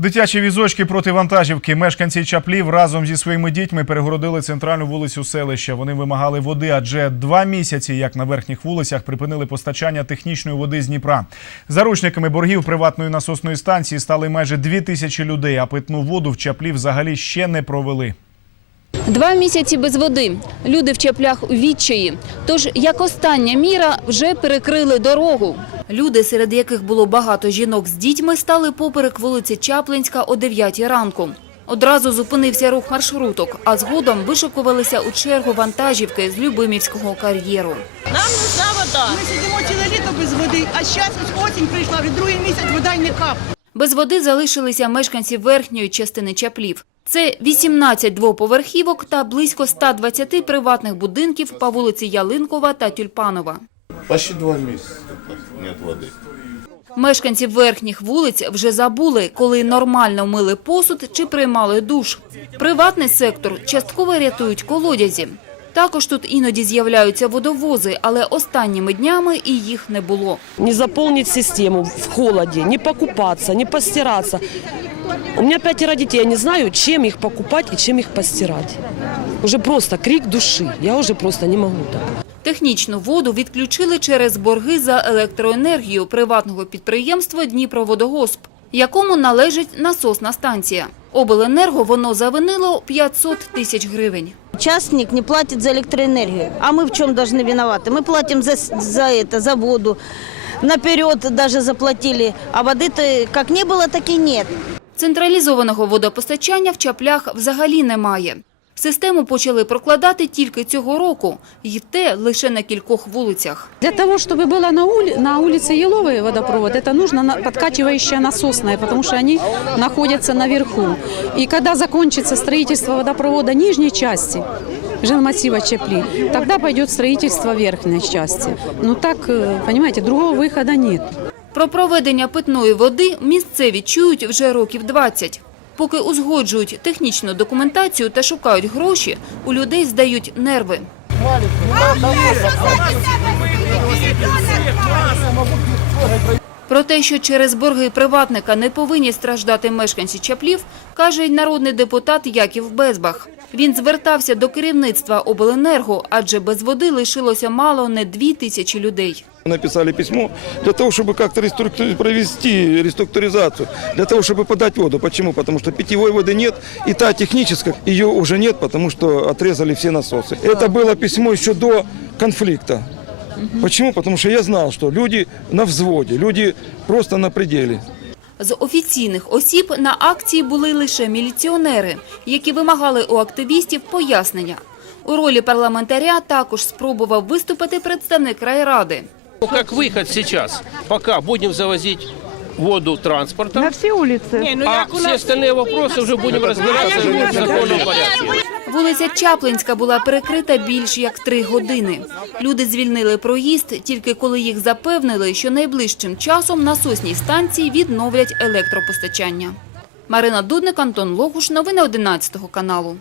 Дитячі візочки проти вантажівки. Мешканці Чаплів разом зі своїми дітьми перегородили центральну вулицю селища. Вони вимагали води, адже два місяці, як на верхніх вулицях, припинили постачання технічної води з Дніпра. Заручниками боргів приватної насосної станції стали майже дві тисячі людей, а питну воду в Чаплі взагалі ще не провели. Два місяці без води. Люди в чаплях у відчаї. Тож, як остання міра, вже перекрили дорогу. Люди, серед яких було багато жінок з дітьми, стали поперек вулиці Чаплинська о 9 ранку. Одразу зупинився рух маршруток, а згодом вишикувалися у чергу вантажівки з Любимівського кар'єру. Нам нужна вода. Ми сидимо ціле літо без води, а зараз ось осінь прийшла, вже другий місяць вода й не кап. Без води залишилися мешканці верхньої частини Чаплів. Це 18 двоповерхівок та близько 120 приватних будинків по вулиці Ялинкова та Тюльпанова. Почти два месяца нет воды. Мешканці верхніх вулиць вже забули, коли нормально мили посуд чи приймали душ. Приватний сектор частково рятують колодязі. Також тут іноді з'являються водовози, але останніми днями і їх не було. не заполнить систему в холоде, не покупаться, не постираться. У меня пятеро детей, я не знаю, чем их покупать и чем их постирать. Уже просто крик души, я уже просто не могу так. Технічну воду відключили через борги за електроенергію приватного підприємства «Дніпроводогосп», якому належить насосна станція. Обленерго воно завинило 500 тисяч гривень. Частник не платит за электроэнергию. А мы в чем должны виноваты? Мы платим за, за это, за воду. Наперед даже заплатили. А воды-то как не было, так и нет. Централізованого водопостачання в чаплях взагалі немає. Систему почали прокладати тільки цього року, і те лише на кількох вулицях. Для того, чтобы было на, ули- на улице Еловой водопровод, это нужно на- подкачивающая насосная, потому что они находятся наверху. И когда закончится строительство водопровода нижней части, жилмассива Чепли, тогда пойдет строительство верхней части. Ну так, э, понимаете, другого выхода нет. Про проведення питної води місцеві чують вже років 20. Поки узгоджують технічну документацію та шукають гроші, у людей здають нерви. Про те, що через борги приватника не повинні страждати мешканці Чаплів, каже й народний депутат Яків Безбах. Він звертався до керівництва обленерго, адже без води лишилося мало не дві тисячі людей. Написали письмо для того, чтобы как-то реструктури- провести реструктуризацию, для того, чтобы подать воду. Почему? Потому что питьевой воды нет, и та техническая, ее уже нет, потому что отрезали все насосы. Это было письмо еще до конфликта. Почему? Потому что я знал, что люди на взводе, люди просто на пределе. З офіційних осіб на акції були лише міліціонери, які вимагали у активістів пояснення. У ролі парламентаря також спробував виступити представник райради. Ну, Как выход сейчас, пока будем завозить воду транспортом, Ні, ну а як у все нас остальные вопросы уже будем разбираться в законном порядке. Вулиця Чаплинська була перекрита більш як три години. Люди звільнили проїзд тільки коли їх запевнили, що найближчим часом насосній станції відновлять електропостачання. Марина Дудник, Антон Логуш. Новини 11 каналу.